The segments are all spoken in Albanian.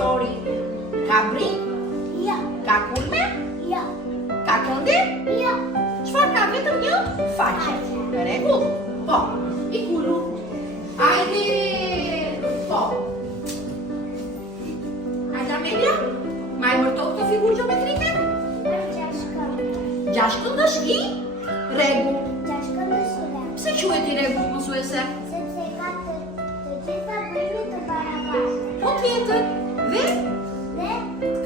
Viktori? Ka brinj? Jo. Ka kulme? Jo. Ka kënde? Jo. Çfarë ka vetëm një faqe? Në rregull? Po. I kulur. Hajde. Po. Hajde Amelia? Ma e mërtot të figurë geometrike? Gjashkëndësh i rregull. Gjashkëndësh i rregull. Pse quhet i rregull, mësuese? Sepse ka të gjitha brinjët të barabarta. Po tjetër. Dhe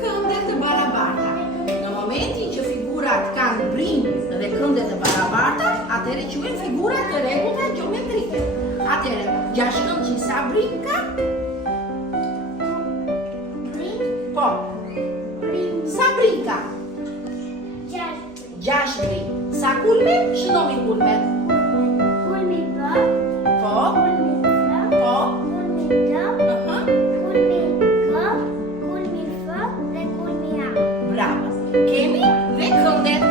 këndet të barabarta. Në momentin që figurat kanë brinj dhe këndet të barabarta, atëherë quhen figura të rregullta geometrike. Atëherë, gjashkëndëshi sa brinj ka? Brinj? Po. Brinj. Sa brinj ka? 6 brinj. Sa kulme? Shëndomi kulme. Kulmi B. Po. Kulmi C. Po. Kulmi D. Kulmi K. Kulmi F dhe kulmi A. Bravo. Kemi dhe këndet.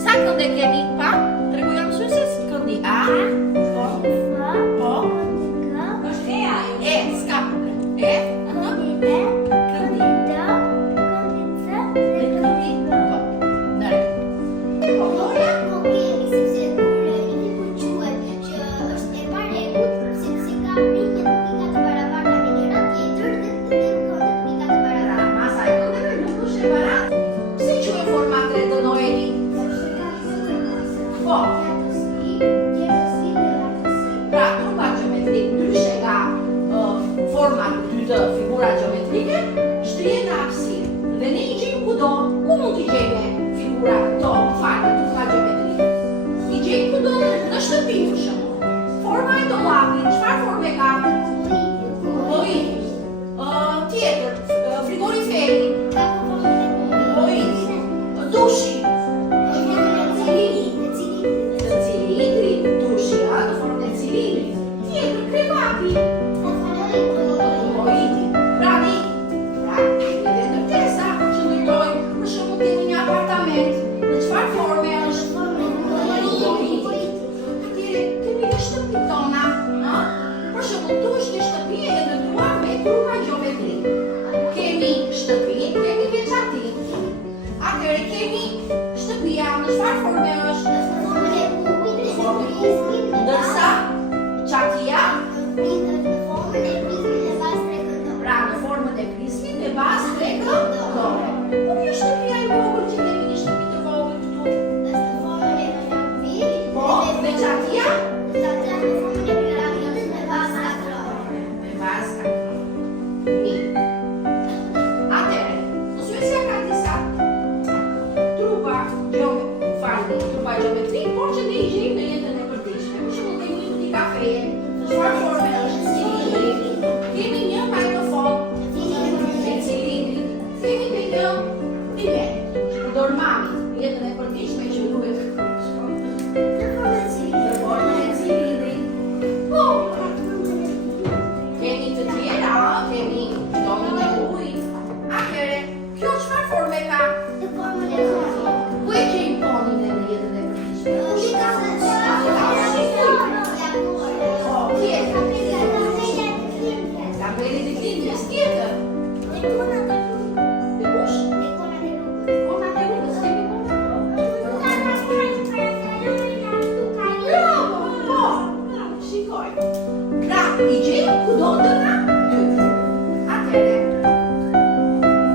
Sa kënde kemi? Pa? Treguja mësuese këndi A. Po. Po. Është E ajo. E, s'ka problem. E. Këndi B. Këndi D. Këndi C. Dhe këndi B. Po kemi sepse kur i përquhet që është e paregut, sepse ka brinjët në pika të barabarta me njëra tjetër dhe këndet pika të barabarta. Masa e këndeve nuk është e baratë. Pse quhen forma tre të Noeli? Po. Pra, trupa geometrik, ndryshe nga forma dy të figura geometrike, shtrihen në hapësirë. Dhe ne i gjejmë kudo. Ku mund t'i gjejmë figura këto, trupa geometrike? I gjejmë kudo në shtëpi për shembull. Forma e dollapit, çfarë forme ka? Llojit. Tjetër, frigoriferi. Llojit. Dushi. Cilindri, dushi, në formën e cilindrit. Tjetër, krevati. Llojiti. Rani. Edhe ndërtesa që ndërtojmë, për shembull kemi një apartament. Në çfarë forme është? Llojiti. Atëherë kemi dhe shtëpi tona, për shembull dush një shtëpi e ndërtuar me trupa gjeometrike. Kemi shtëpi, kemi veçati. Atëherë kemi shtëpia në çfarë forme është? Ndërsa qatia pra në formën e prismit me bazë trekëndore. Ku kjo shtëpia e vogël që kemi një shtëpi të vogël këtu? Po, me qatia? Me bazë katrore. Mirë. Atëherë, mësuesja ka disa trupa geometrik, por që ne i gjejmë në jetën e përditshme. Për shembull, kemi një kuti kafeje, çfarë forme është? Cilindri. Kemi një mikrofon, me cilindri. Kemi dhe një pimet, që përdor mami në jetën e përditshme që duhet të në formën e cilindrit. Po, kemi të tjera, kemi domin e ujit. Atëherë, kjo çfarë forme ka? Ku e gjejmë konin në jetën e përditshme? Po, tjetër. Kapelit e klindjes, tjetër. Kona të rrugës kemi kona. Bravo, po. Shikoj. Pra, i gjejmë kudo ndërna dy. Atëherë,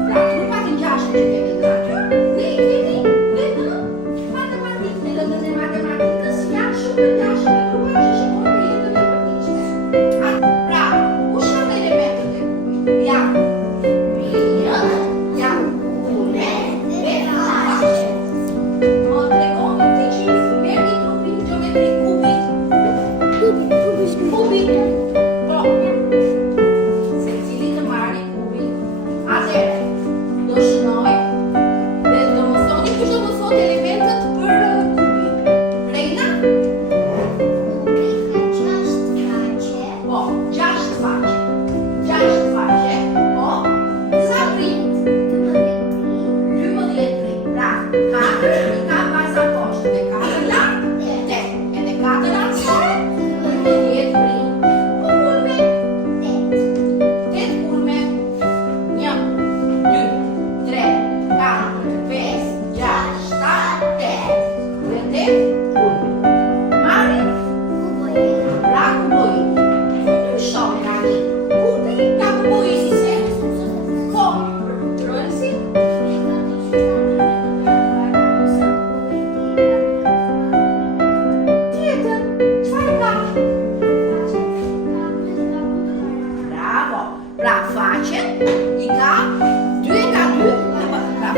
pra, trupat e ngjashme që kemi ndër aty, ne i kemi dhe në matematikë. Në matematikës janë shumë të ngjashme trupat që shikojmë në jetën e përditshme. Pra, kush janë elementët e kupit? Janë brinjët, janë kulmet dhe faqet. Më tregoni ti që i merrni trupin geometrik kubit. Po,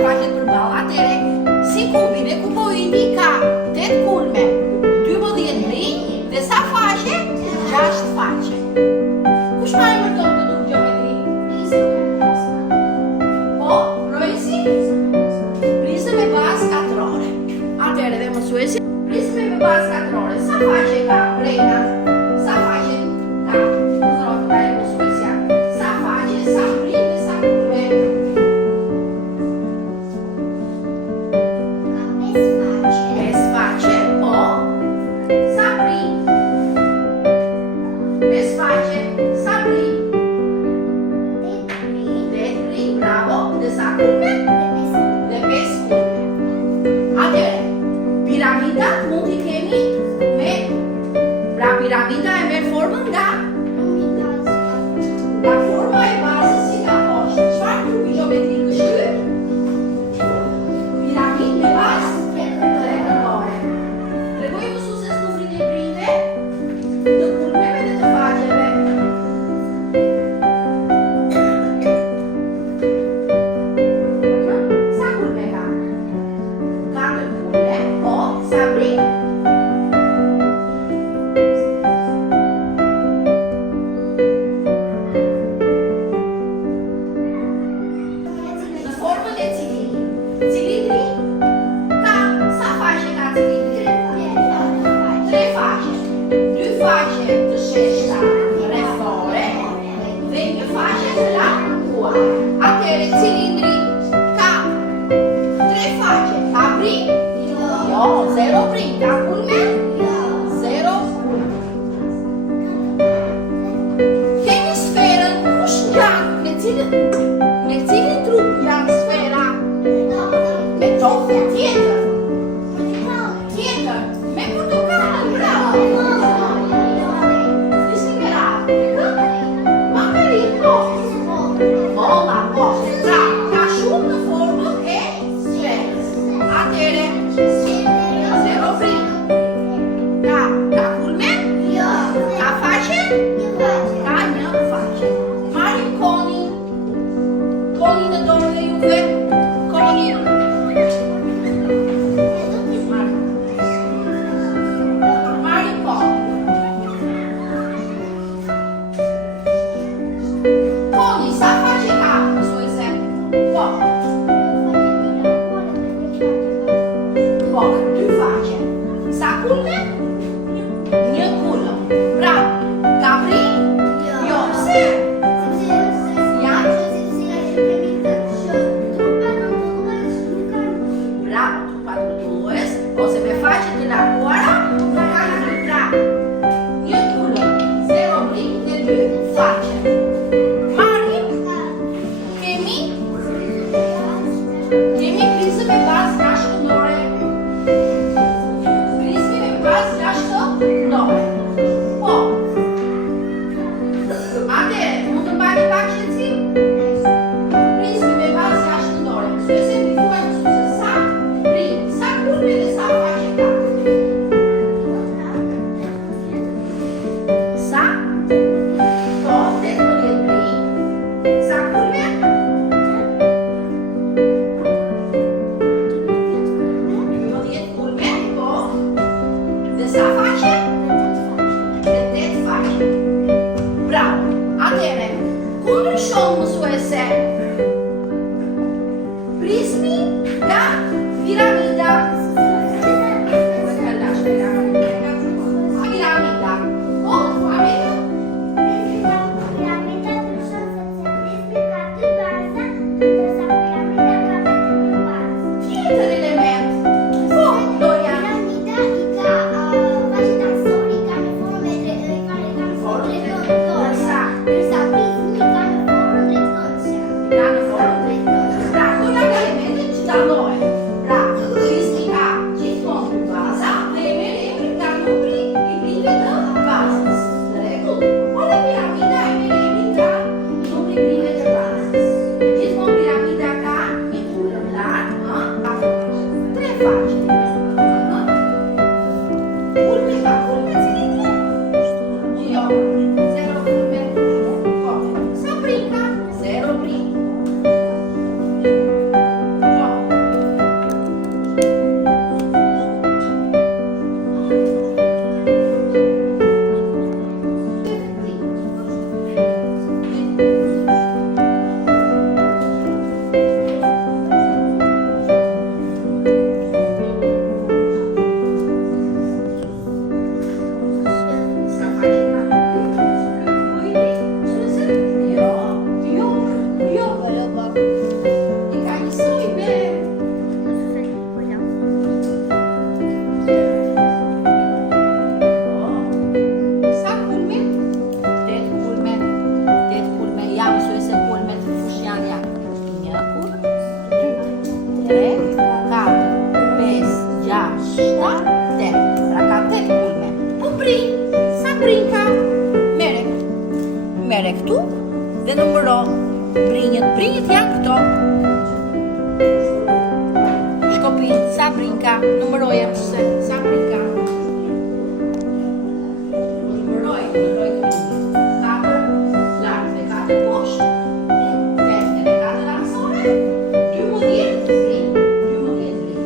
faqet përballë. Atëre, si kubin e kuboidi ka 8 kulme, 12 rinj dhe sa faqe? 6 faqe. Kush ma e mërton këtë gjeometri? Po, Roysi? Prizmë me bazë katrore. Atëre dhe mësuesi, prizmë me bazë katrore. Sa faqe ka Rena? Sa faqe ka? Mësërot e mësuesja. Sa faqe, sa rinj dhe sa kulme? Es face, po, Sabri. Es face, Sabri. Detri, bravo, dhe sa kulme? Dhe 5 kulme. Atëre, piramida mund t'i kemi me, pra piramida e merr formën nga forma e bazës si ka poshtë. Çfarë grupi gjeometrik është ky? Piramidë me bazë triangulore. Tregoj mësues numrin e prindve të kulmeve dhe të faqeve. Sa kulme ka? 4 kulme, po, Sabri? këtu dhe numëro brinjët. Brinjët janë këto. Shkopin, sa brinj ka? Numëroja sa brinj ka. Numëroj brinjët. 4 lartë dhe 4 poshtë. 8 dhe 4 lansore. 12 brinj. 12 brinj.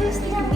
Testing.